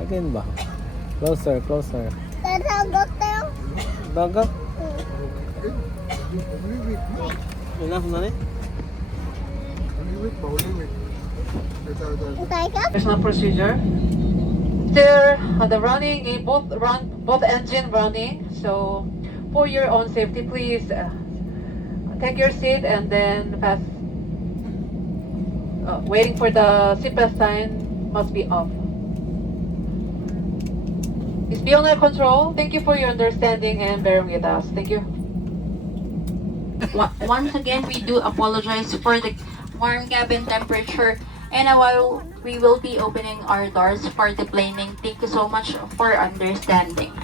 Again ba? Closer, closer. Dagat tayo. Dagat? Enough na rin? There's no procedure. There, the running, both engine running. So, for your own safety, please take your seat and then pass. Waiting for the seatbelt sign must be off. It's beyond our control. Thank you for your understanding and bearing with us. Thank you. Once again, we do apologize for the warm cabin temperature, and a while we will be opening our doors for the planing. Thank you so much for understanding.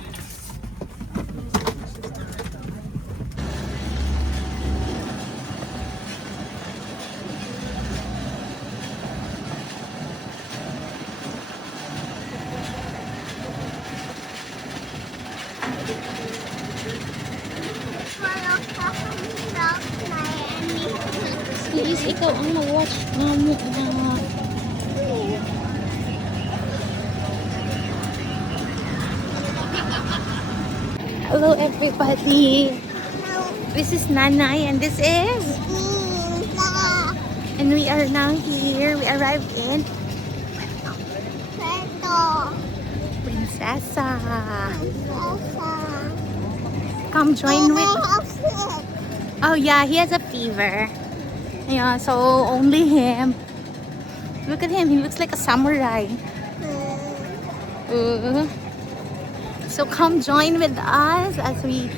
Please, ikaw ang mag-watch na mo na. Hello everybody. This is Nanay and this is and we are now here. We arrived in Princesa. Come join with. Oh yeah, he has a fever. Yeah, so only him. Look at him, he looks like a samurai. So come join with us as we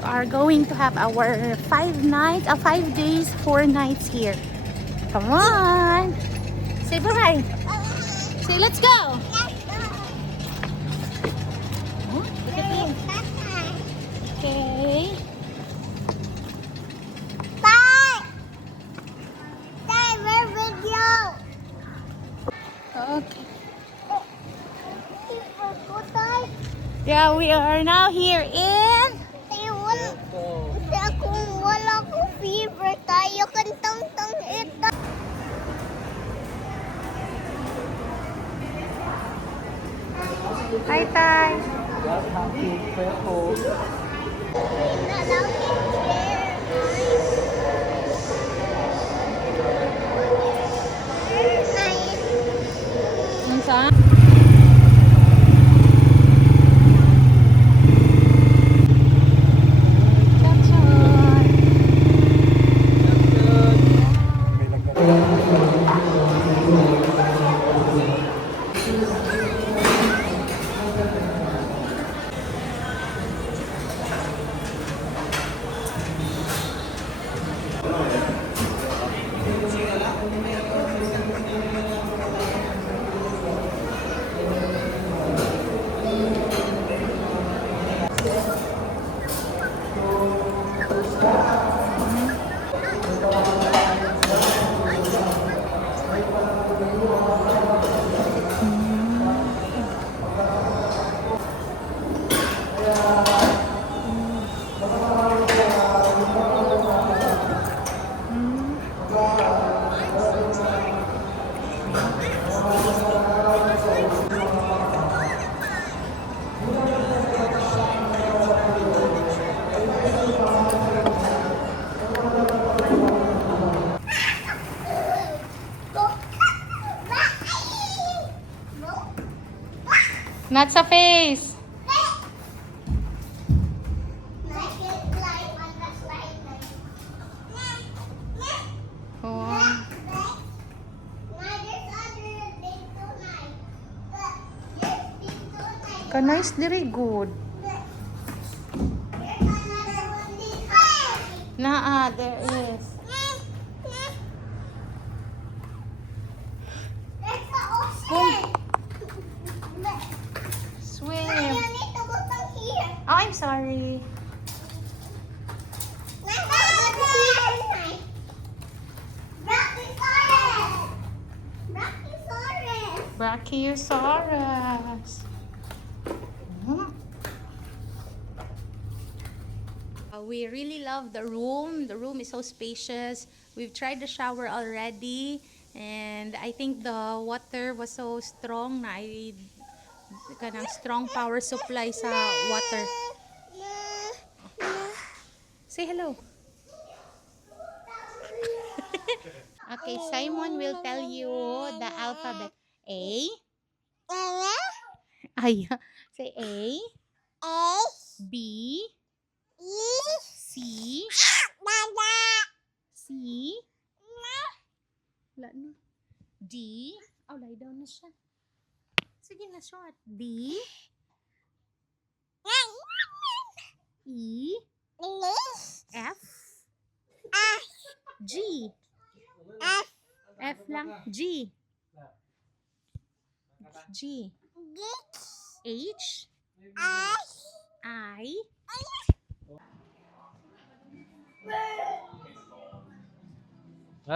are going to have our 5 days, 4 nights here. Come on. Say bye. Say let's go. Okay. Okay. Yeah, we are now here in Kung wala ko fever, tayo kantang-tang ito. Just Hi, Tay. happy, careful. Ang saan? Not sa face. Oh. Kanais diri good. Naa, there is. Swim. Oh, I'm sorry. Brachiosaurus. We really love the room. The room is so spacious. We've tried the shower already, and I think the water was so strong na I kanang strong power supply sa water. Say hello. Okay, Simon will tell you the alphabet. A. Ay, say A. B. C. C. Wala na. D. Oh, lie down na siya. Sige na, short. D. E. F. G. F lang. G. G. H. I.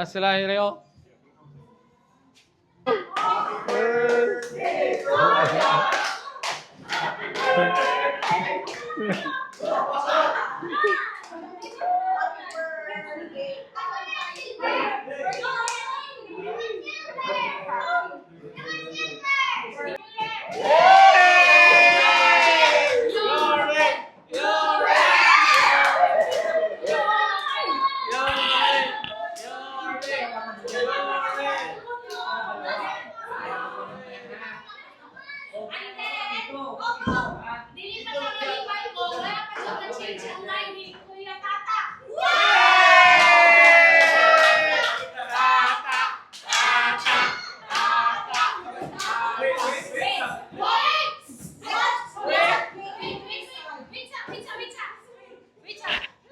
Sila, Hireo.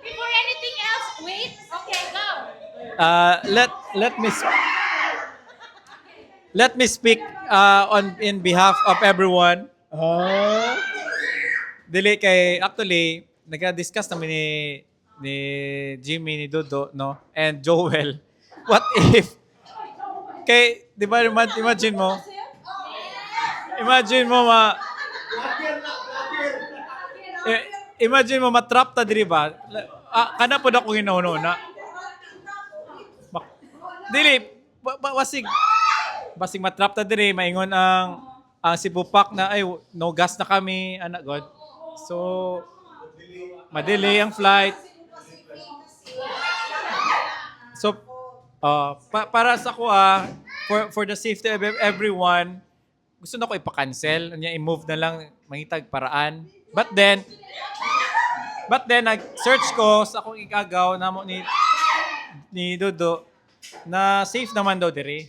Before anything else, wait. Okay, go. Let me speak on in behalf of everyone. Dili kay actually nagka-discuss namin ni Jimmy, ni Dodo, no? And Joel. What if kay 'di ba imagine mo imagine mo matrap ta diri ba? Kana pod ako hinahuna. Dili basig matrap ta diri maingon ang Cebu Pac na ay no gas na kami anak god. So madelay ang flight. So para sa ko for the safety of everyone gusto na ko ipa-cancel nya i-move na lang mangitag paraan. But then nag-search ko sa akong igagaw namo ni Dodo na safe naman daw diri.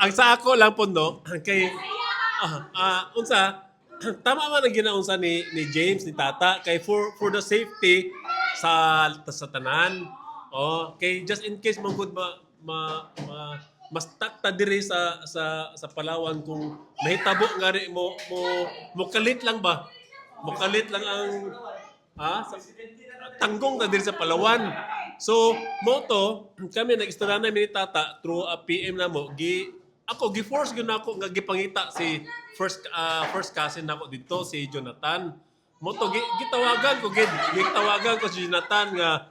Ang sa ako lang po no, kay unsa tama man ang ginaunsa ni James ni Tata kay for the safety sa tanan. Kay just in case man gud mas takta diri sa Palawan kung mahitabo nga ri mo kalit lang ba? Mo kalit lang ang tanggong na diri sa Palawan. So, moto kami nag-istorya na ni Tata through a PM na mo gi-force gyud nako nga gipangita si first cousin nako dito si Jonathan. Moto gitawagan ko si Jonathan nga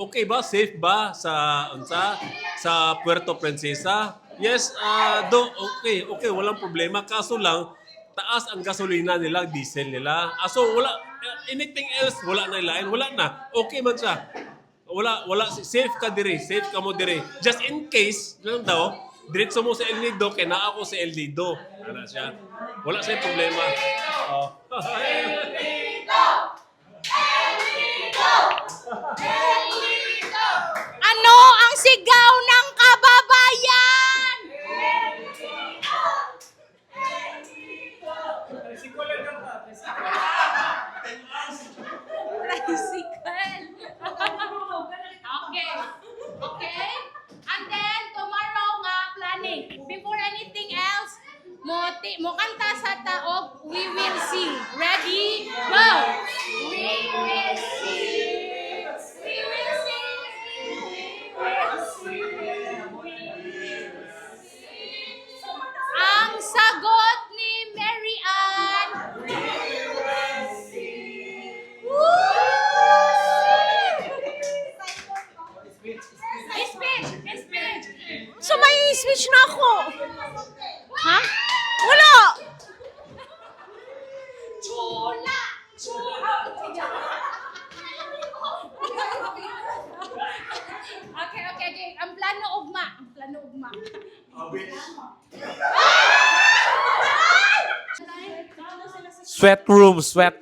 okay ba, safe ba sa Puerto Princesa? Yes, okay, walang problema. Kaso lang taas ang gasolina nila, diesel nila. So wala anything else, wala na ilain, wala na. Okay man siya. Wala safe ka mo diri. Just in case, lang daw, diretso mo sa El Nido kay naa ako sa El Nido. Ana siya. Wala sa problema. Ano ang sigaw ng kababayan? Tricycle. Okay. And then tomorrow nga Dili mo kanta sa taog, we will see. Ready? Go! We will see. We will see. We will see. Ang sagot ni Mary Ann. We will see. Speech. So may speech na ako. Ha? Wala! Chula! Okay. Ang plano ugma. Sweat room, sweat.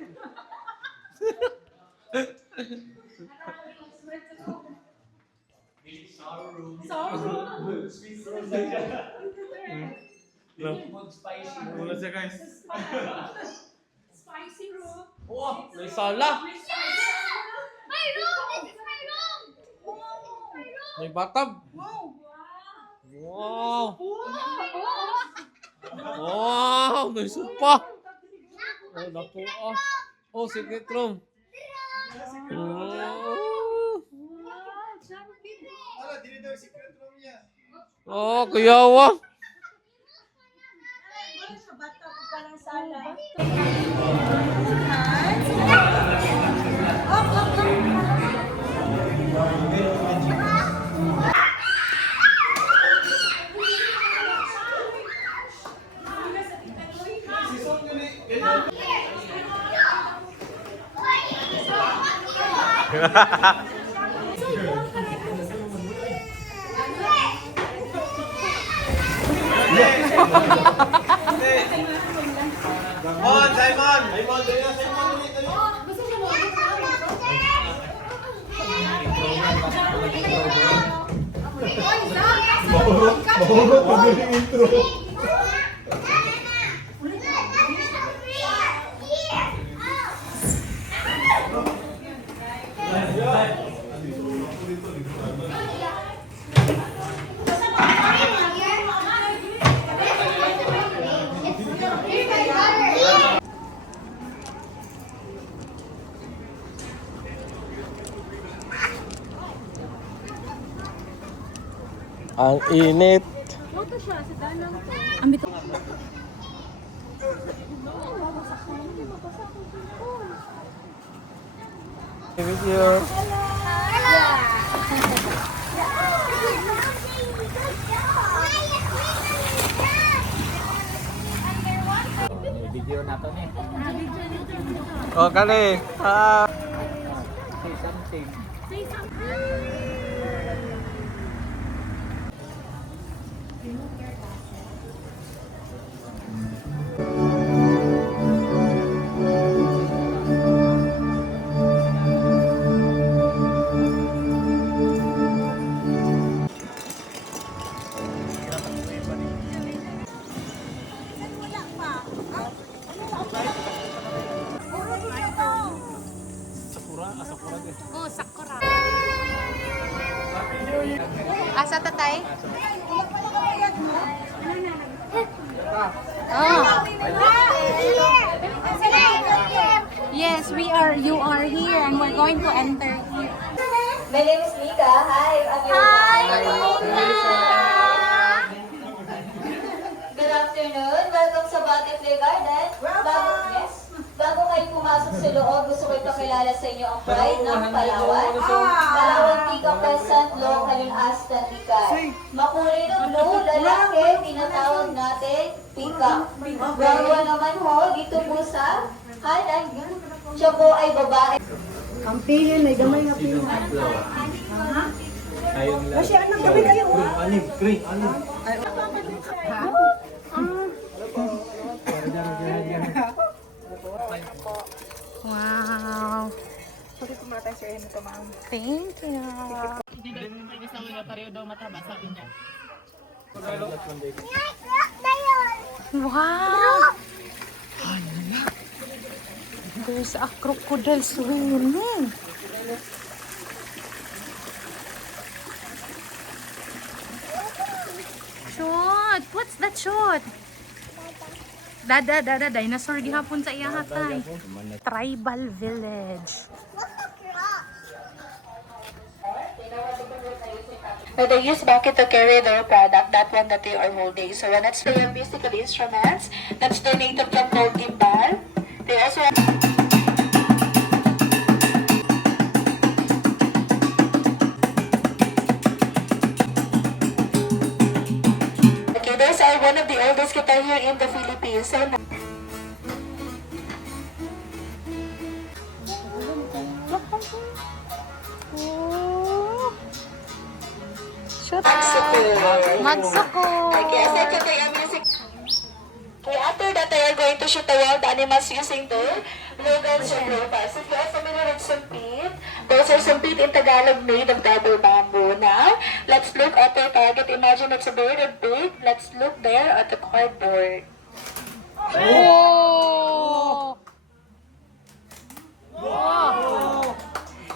Wala siya, guys. Spicy room. Oh, may sala. My room! This is my room! May batab. Wow. Wow, may sopa. Oh, naku. Oh, secret room. Oh, kuyawa. Ang init. Video. Video na to ni. Oh, kali. Say something. Oh, sakura. Asa tatay? Oh. Yes, you are here and we're going to enter here. My name is Nika. Hi, I'm your Good afternoon. Welcome sa Butterfly Garden. Bago kayo pumasok sa loob, gusto ko ipakilala sa inyo ang pride ng Palawan. Palawan Tika Peasant Local Asta Tika. Makulay na blue, lalaki, tinatawag natin Tika. Dalawa naman ho, dito po sa kanan, siya po ay babae. Ang pilin, may gamay na pilin. Kasi anong gabi kayo? Green. Wow. Thank you. Wow. There's a crocodile swimming. Shot. What's that shot? Dada, dinosaur gihapon sa iya hatay. Tribal village. So they use bucket to carry their product, that one that they are holding. So when it's their musical instruments, that's their native from called timbal. They also have okay, those are one of the oldest guitar here in the Philippines. So Shoot. Magsuko. Magsuko. Okay, second they are music. Okay, after that they are going to shoot the wild animals using their blowguns or blowguns. If you are familiar with sumpit, those are sumpit in Tagalog made of double bamboo. Now, let's look at their target. Imagine it's a bird or pig. Let's look there at the cardboard. Oh!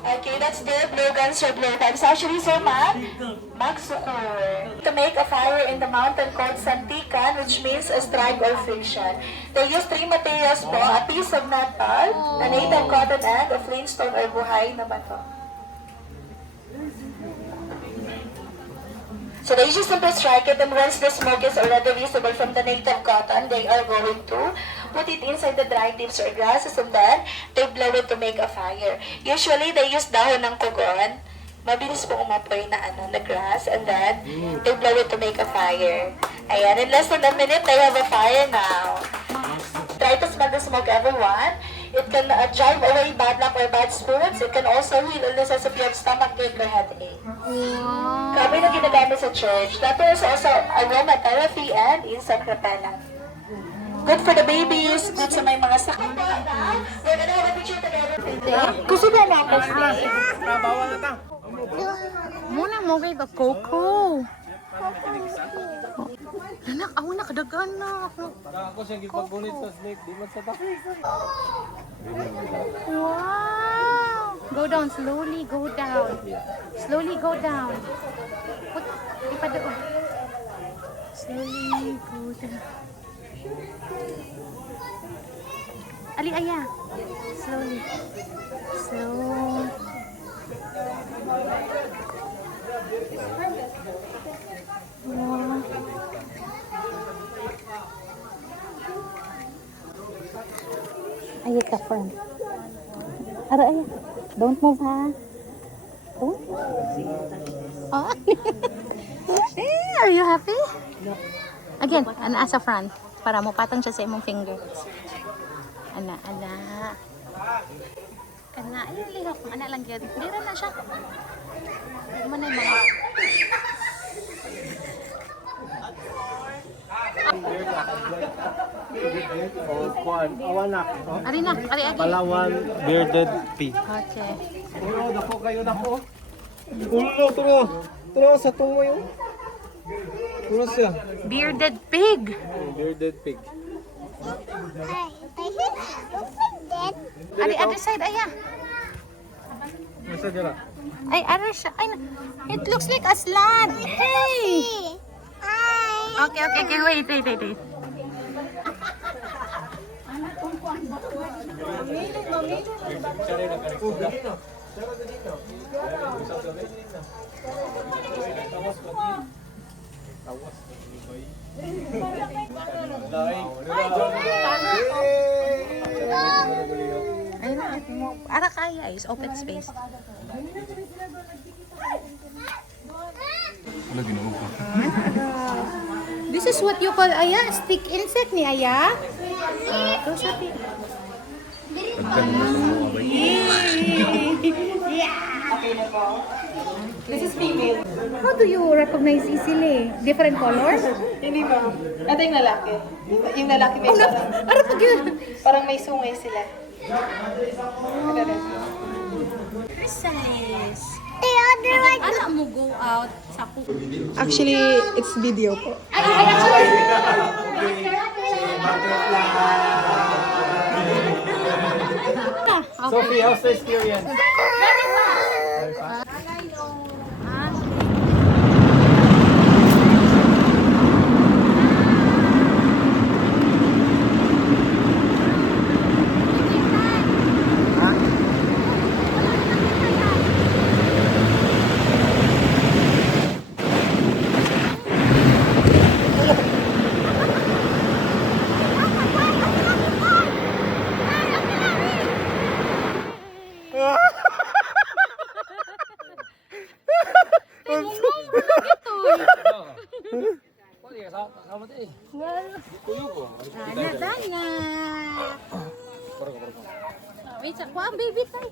Okay, that's their blowguns or blowguns. Actually, so magsukur. To make a fire in the mountain called santikan, which means a strike or friction. They use three materials po, a piece of natal, a native cotton egg, a flintstone or buhay na bato. So they just simply strike it, and once the smoke is already visible from the native cotton, they are going to put it inside the dry leaves or grasses, and then they blow it to make a fire. Usually, they use dahon ng kugon. Mabilis po umapoy na na grass, and then they blow it to make a fire. Ayan, in less than a minute, they have a fire now. Try to smell the smoke, everyone. It can drive away bad luck or bad spirits. It can also heal illnesses if you have stomachache or headache. Kami na ginagamit sa church. That is also aromatherapy and insect repellent. Good for the babies, good sa may mga sakit. We're gonna have a picture together. Gusto ba na ako? Muna mo kay the coco. Anak, ako nakadagan na. Para ako siyang gipaggunit sa snake, di man sa ta. Wow! Go down, slowly go down. Slowly go down. Put, ipadoon. Slowly go down. Ali, aya. Slowly. Slow. Wow. Ayo ka, friend. Ara, ayo. Don't move, ha? Don't move. Oh. Are you happy? Again, ana sa front. Para mo patang siya sa imong finger. Ana. Kana, ayun lihok. Ana lang yun. Dira na siya. Manay mga. Awanak. Ari na, ari agi. Palawan bearded pig. Okay. Ulo, dako kayo dako. Ulo, tulo sa tungo yun. Tulo siya. Bearded pig. Bearded pig. Ari, other side, aya. Nasa dira. Ay, other side. Ay, it looks like a slant. Hey! Okay. Wait. Ara kaya is open space. This is what you call aya, stick insect ni aya. Go sa ti. This is female. How do you recognize easily? Different colors? Hindi ba? Ito yung lalaki. Yung lalaki may Ara pag yun. parang may sungay sila. Size. Ala mo go out sa Actually, it's video po. Sophie, how's the experience? Tanya. Wait, sa kuha, baby tayo.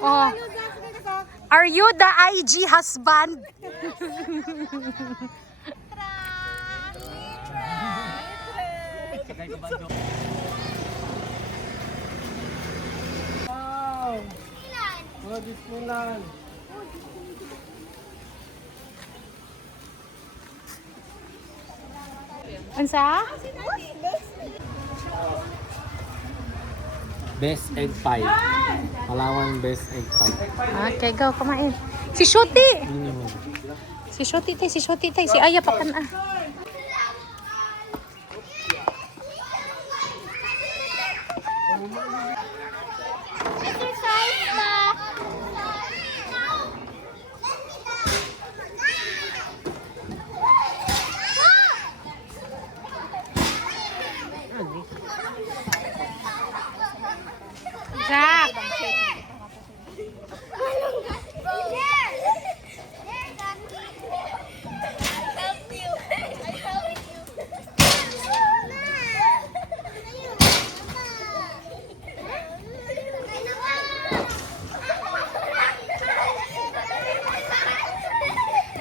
Oh. Are you the IG husband? Wow! Mga Disneyland. Unsa? Best egg pie. Palawan best egg pie. Okay, go, kumain. Si Shoti! Si Shoti tayo, si Shoti tayo. Si Aya pa kan. Jack!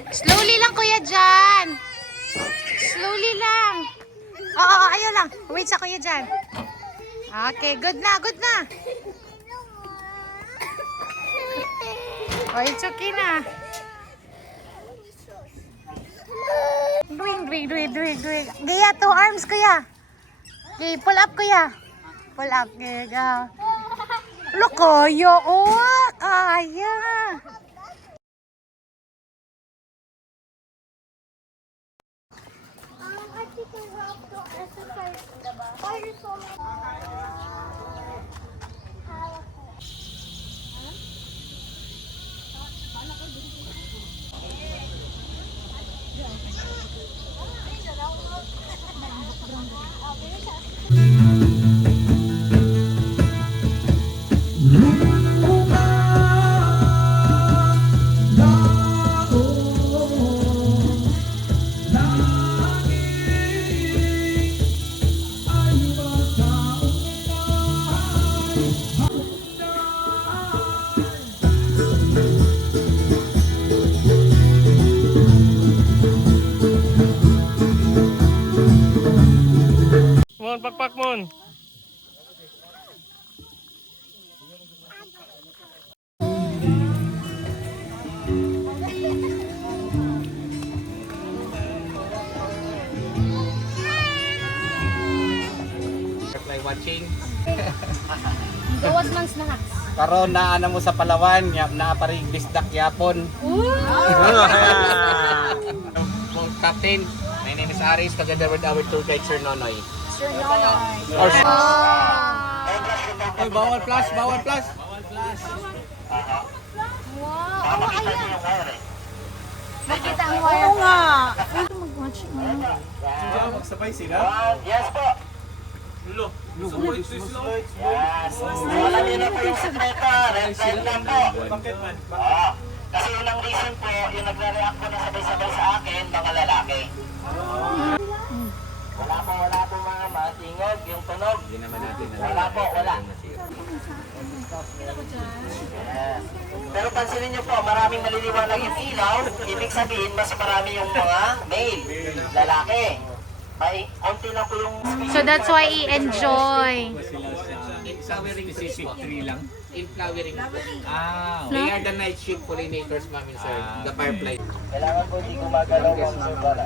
Slowly lang, Kuya Jan. Slowly lang. Oo, ayaw lang. Wait sa Kuya Jan. Okay, good na, good na. Oh, it's okay na. Doing. Gaya, 2 arms, Kuya. Okay, pull up, Kuya. Pull up, Kuya. Look, Kuya. Oh, kaya. Mon, pakpak mon. Play watching. Gawas man snacks. Karon na ano mo sa Palawan, na paring bisdak yapon. Captain, my name is Aris, together with our tour guide Sir Nonoy. Sure, no. Or Oy, bawal flash, bawal flash. Wow, ano kaya? Nakita ang wire. Oo nga. Ito mag-watch mo. Sila magsabay sila. Yes po. Yes. Alam niyo na po yung sekreto. Red line lang po. Bakit man? Kasi unang reason po, yung nagre-react po na sabay-sabay sa akin, mga lalaki. Wala po mga matingog, yung tunog. Hindi naman natin Wala po, wala. Yes. Pero pansinin niyo po, maraming naliliwanag yung ilaw. Ibig sabihin, mas marami yung mga male, lalaki. Ay, konti lang po yung So that's why i-enjoy. In flowering specific tree lang? In flowering. They are the night shift pollinators, ma'am, sir. The firefly. kailangan po di gumagalaw ang subara.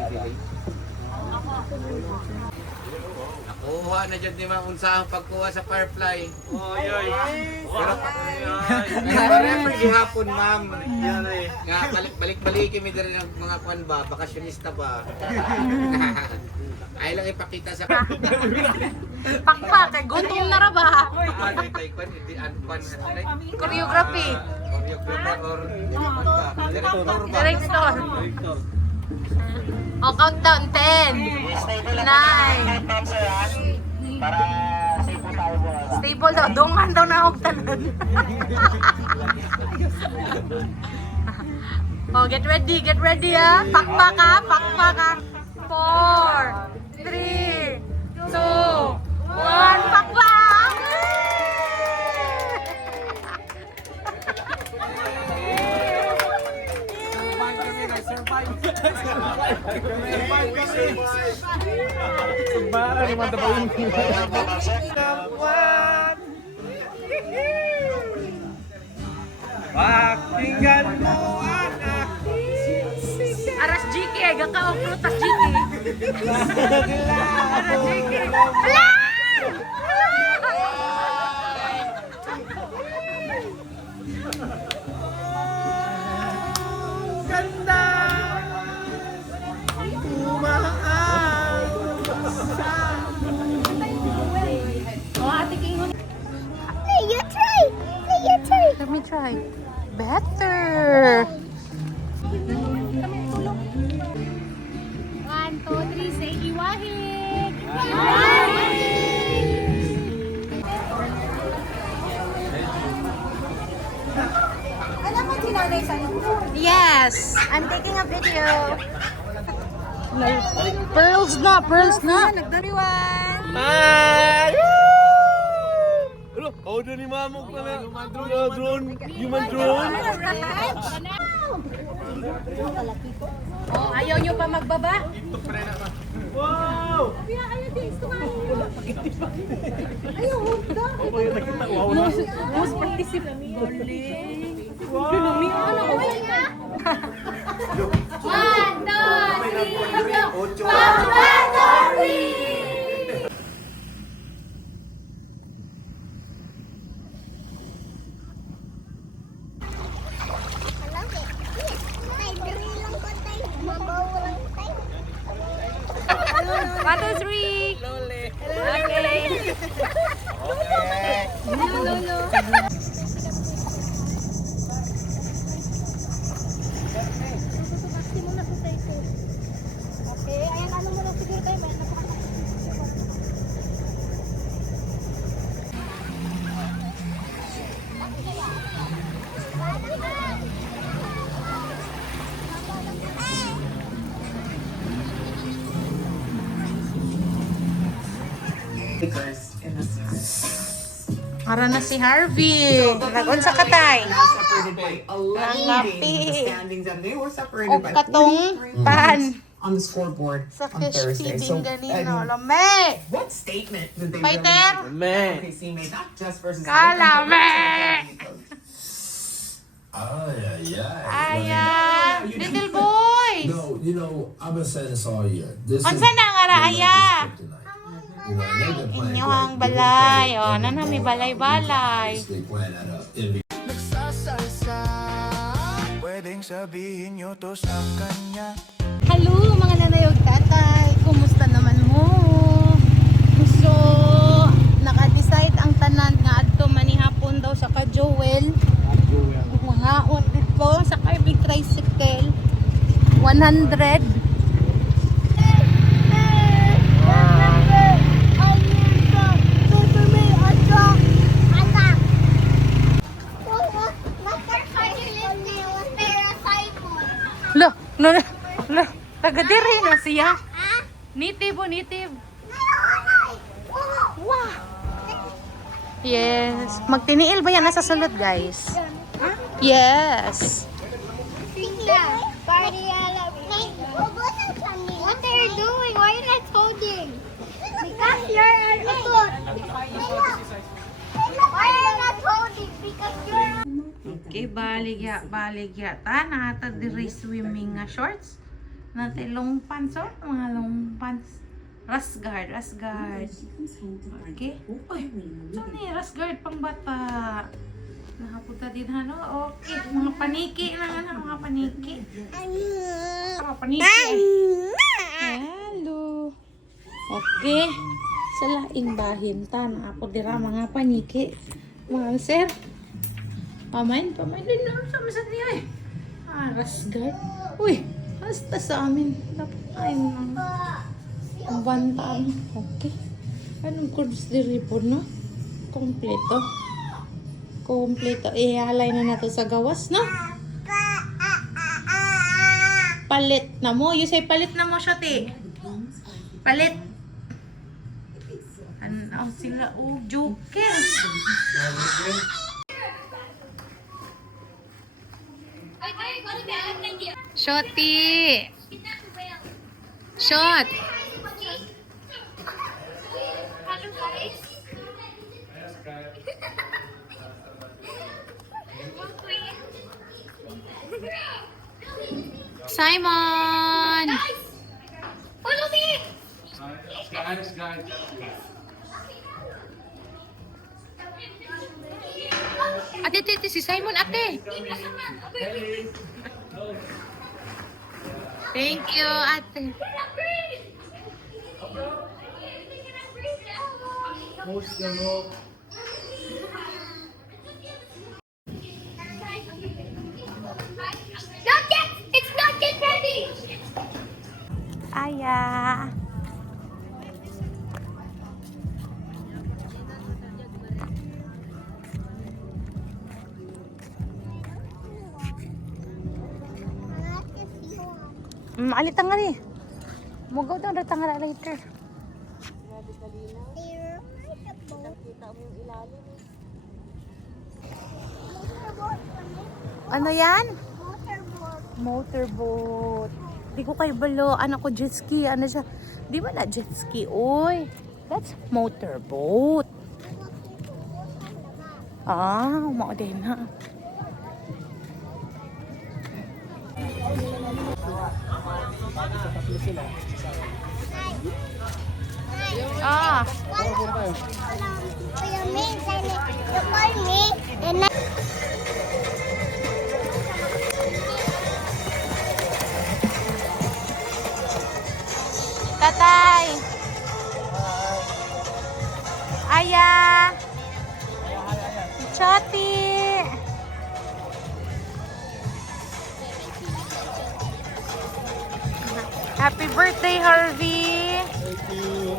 Nakuha na dyan ni ma'am unsahang pagkuha sa firefly. Pero whenever gihapon, ma'am, nga balik-balik kami din ng mga kwan ba, bakasyonista ba. Ay lang ipakita sa Pakpak, kay gutom na ra ba? Choreography. Choreographer or director ba? Director. O, countdown. 10, 9, Para safe po tayo Stable daw. Dungan daw na ako tanan. Oh, get ready ah. Pakpak ah, pakpak ah. 4, 3, 2, 1, pakpak! Para naman na ba yung pakinggan mo ang Aras GK, gaka o prutas GK. Aras GK. Hala! ganda umaan Oh, ate King. Hey, you try! Hey, you try! Let me try. Better. 1, 2, 3, say iwahig! Alam mo, sinanay sa Yes, I'm taking a video. Pearls na. Nagdariwan. ay ano order ni mamong pala drone human drone Oh, ayaw nyo pa magbaba? wow Most participant. One, two, three. Okay. Okay, ayan ano mo lang siguro tayo, may Ara na si Harvey. Nagon sa katay. Separated by 11 Nangapi. games in the standings, and they were separated O by katong 43 pan. points on the scoreboard Sa on fish Thursday. feeding So, ganino. I mean, Lame! what statement did they Fighter! really OKC made, not just versus Kalame! Yeah, Aya! Little boys! No, you know, I've been saying this all year. This Unsa na nga ra, aya? You know, and they've been playing Inyong great. balay. O, nanami balay-balay. They playing at a NBA Pwedeng sabihin nyo to sa kanya. Hello mga nanay ug tatay, kumusta naman mo? So, naka-decide ang tanan nga adto manihapon daw sa ka-Joel. Mga on dito sa big tricycle 100. Lo, taga diri na siya. Native o native. Wow. Yes. Magtiniil ba yan nasa sulod, guys? Yes. What are you doing? Why are you not holding? Because you're an adult. Why are you not holding? Because you're Okay, baligya ta nata diri swimming nga shorts. Natay long pants oh, mga long pants. Rash guard. Okay. Uy, so ni rash guard pang bata. Nakapunta din ano. Okay, mga paniki na mga paniki. Mga paniki. Hello. Okay. Sa laing bahin ta na ako dira mga paniki. Mga sir. Pamain din lang sa masad niya eh. Rash guard. Uy, hasta sa amin. Dapat tayo ng bantaan. Okay. Anong course diri po, no? Kompleto. Kompleto. Ihalay na nato sa gawas, no? Palit na mo. You say palit na mo siya, te. Palit. Ano sila? Oh, joker. Shotty. Shot. Simon. Follow me. Ate, si Simon, ate. Thank you, ate. Not yet! It's not yet ready! Aya. Alitang nga rin. Mugaw daw, datang nga later. Ano yan? Motorboat. Di ko kayo balo. Anak ko jet ski. Ano siya? Di ba na jet ski? Uy. That's motorboat. Ah, umao din ha. Ah. Tatay. Aya. Choti. Happy birthday, Harvey. Thank you.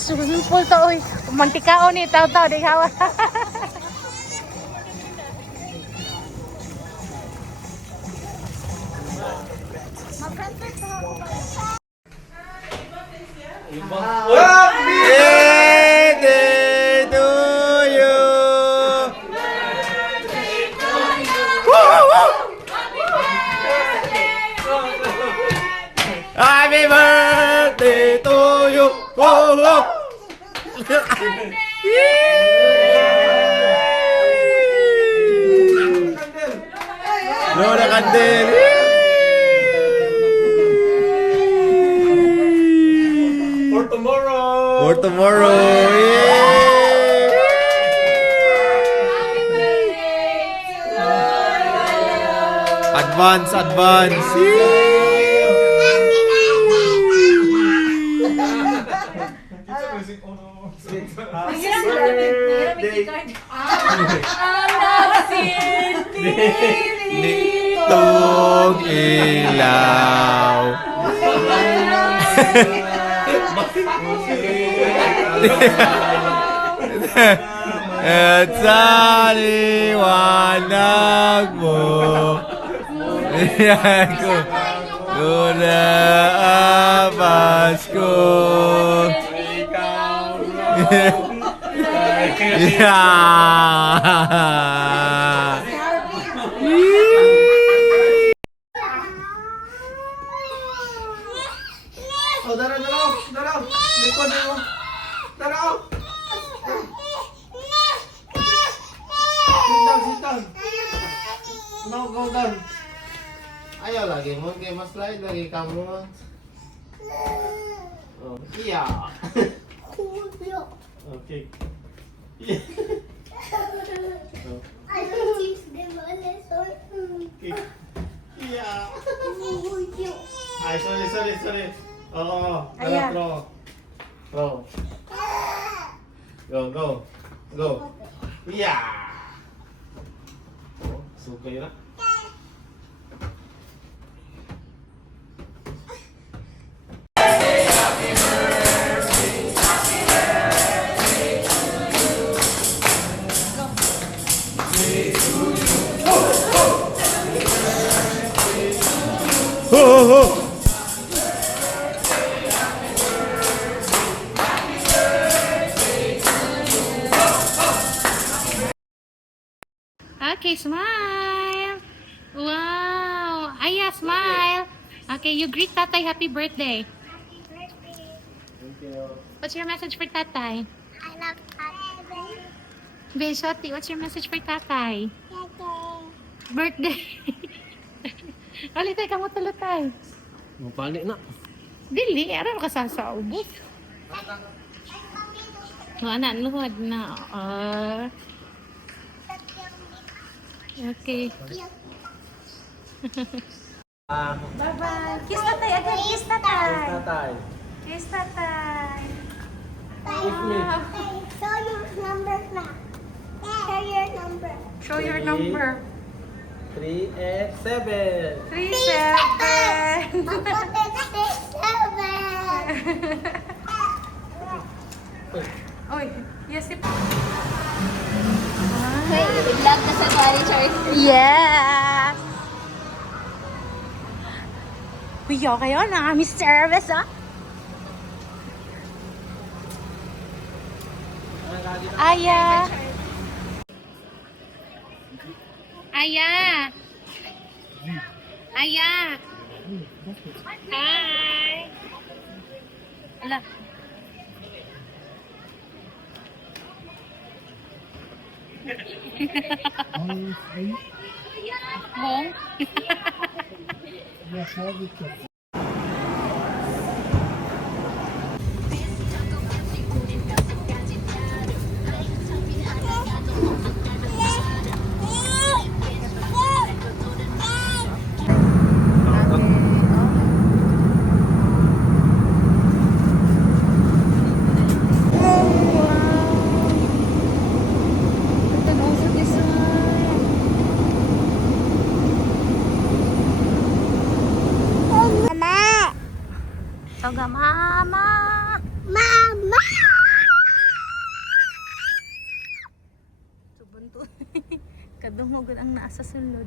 Swimming pool to, uy. Mantikaon ni tao-tao, di hawa. Happy birthday to you. Happy birthday to you. Lola Candel. For tomorrow. For tomorrow. Advance, advance. Nitong ilaw. At sa liwanag mo, ko na Pasko. Oh, daraw. Likod mo. Daraw. Sit down. No, go down. Ayaw lagi mo, kaya mas slide lagi kamu. Oh, iya. Okay. I don't teach them a lesson. Okay. Yeah. Ay, sorry. Oo, Ayan. throw. Go. Go. Yeah. Oh, sugay na. Okay, smile. Wow. Aya, smile. Okay, you greet Tatay happy birthday. What's your message for Tatay? I love Tatay. Besoti, what's your message for Tatay? Birthday. Alitay, kamu tulutay. Mupali na. Dili, aram ka sasaubos. Wala, luhod na. Okay. Bye-bye. Kiss Tatay again. Kiss Tatay. Tatay. Kiss Tatay. Kiss me. Show your number na. Show your number. Show your number. 3 and 7. 37. Oy, yes, if... Hey, vlog na sa Mari Church. Yes! Kuya kayo na kami service, ah. Aya! Aya! Aya! Hi! Ala. Mong? Toga mama! Mama! Subunto. Kadungog ang nasa sulod.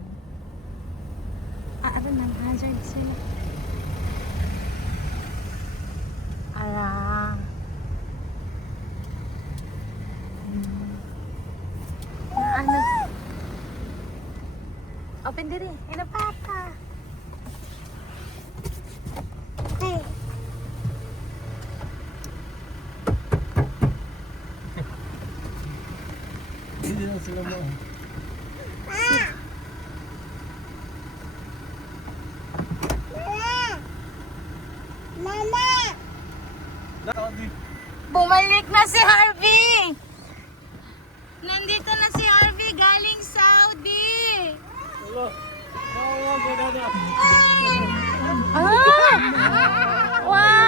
Aron ng hazard sila. Ala. Ano? Open diri. Ina papa. Hey. Hindi na sila mo. Mama! Bumalik na si Harvey! Nandito na si Harvey galing Saudi! Ah! Wow!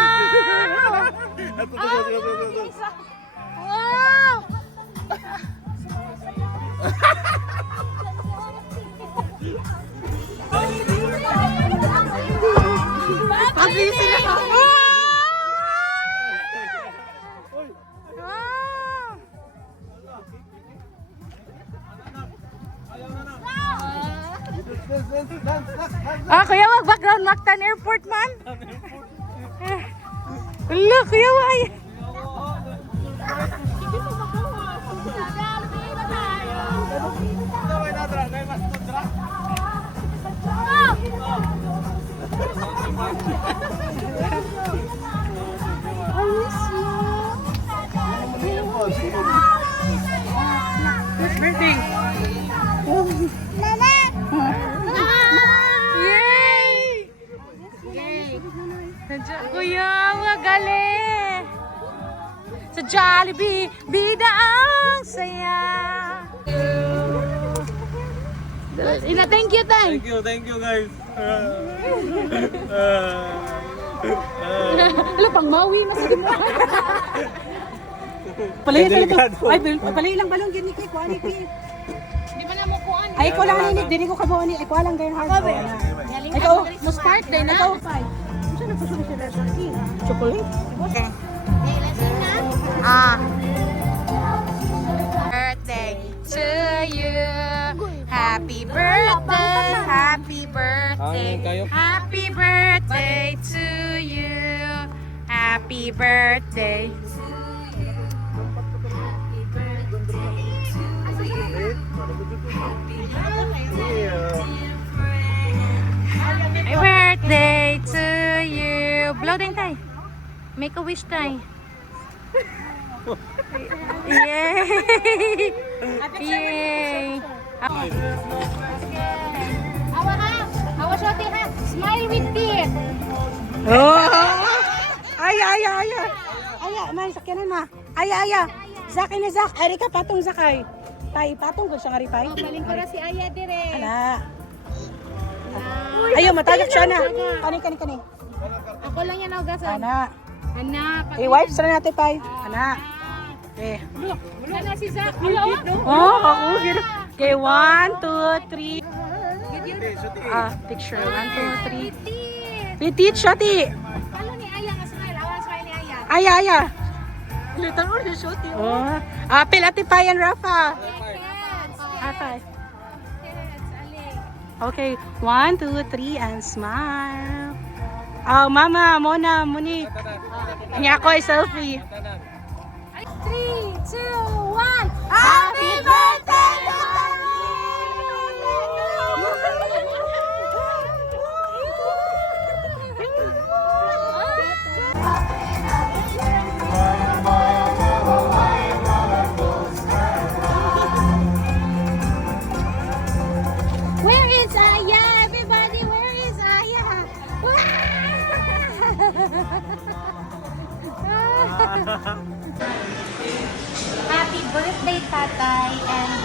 Wow! Happy sila! Kuya, wag background Mactan Airport man. Hello, kuya, why? What's birthday? Mama! Yay! Yay! Kuya, magali! Sa Jollibee, bida ang saya! Ina, thank you, tay! Thank you guys. Wala pang mawi, masigit mo. Palay Delikado. Ay, palay lang balong gini kay quality. Di ba na mo kuan? Ay, ko lang ni dili ko kabuo ni. Ay, ko lang gayon hard. Ikaw, mo start din na. Ikaw, 5. Saan na puso si Lesson King? Chocolate? Birthday to you. Happy birthday, happy birthday. Happy birthday to you. Happy birthday. Happy birthday to you. Blow din tay. Make a wish tay. Yay! Yay! Awa shoti ha. Smile with teeth. Oh! Ay, may sakyanan ma. Ay. Zakay na Zak. Ay, ka patong Zakay. Tay, patong ko siya nga ripay. Maling ko na si Aya dire. Ana. Ayaw, matagak siya na. Kani. Ako lang yan naugasan. Ana. Anak. I-wipe sa natin, Pay. Ana. Okay. Wala na si Zach. Oh, ako. Okay, 1, 2, 3. Picture. 1, 2, 3. Petit, shoti. Kalo ni Aya nga smile. Awan smile ni Aya. Aya. Lutan mo ni shoti. Oh. Apil ati Payan, Rafa. Rafa. Okay, 1, 2, 3, and smile. Oh, Mama, Mona, Monique. Niya ako ay selfie. 3, 2, 1. Happy birthday! Where is Aya? Everybody, where is Aya? Happy birthday, Tatay, and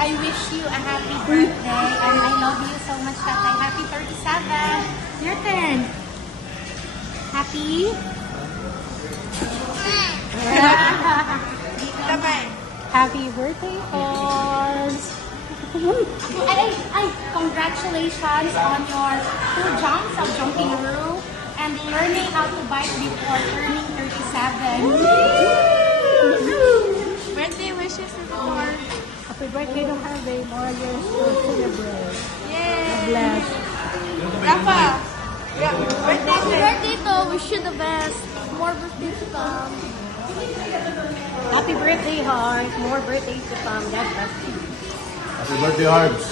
I wish you a happy birthday, and I love you so much, Tatay. Happy 37. Your turn. Happy? Happy birthday, Horns. Ay, congratulations on your 2 jumps of jumping rope and learning how to bike before turning 37. Birthday wishes to the Lord. Happy birthday to Harvey. More years to celebrate. Yay! Bless. Rafa! Happy birthday to wish you the best. More birthdays to come. Happy birthday, Heart. More birthdays to come. God bless you. Happy birthday, Harbs.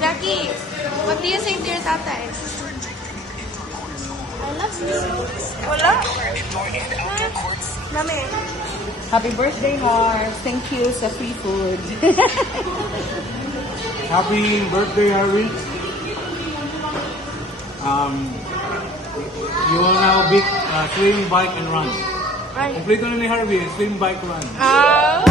Jackie, what do you say to your tatay? I love you. Wala? Dami. Happy birthday, Heart. Thank you sa free food. Happy birthday, Harvey. You will now beat swim, bike, and run. Right. Complete na ni Harvey, swim, bike, run. Oh!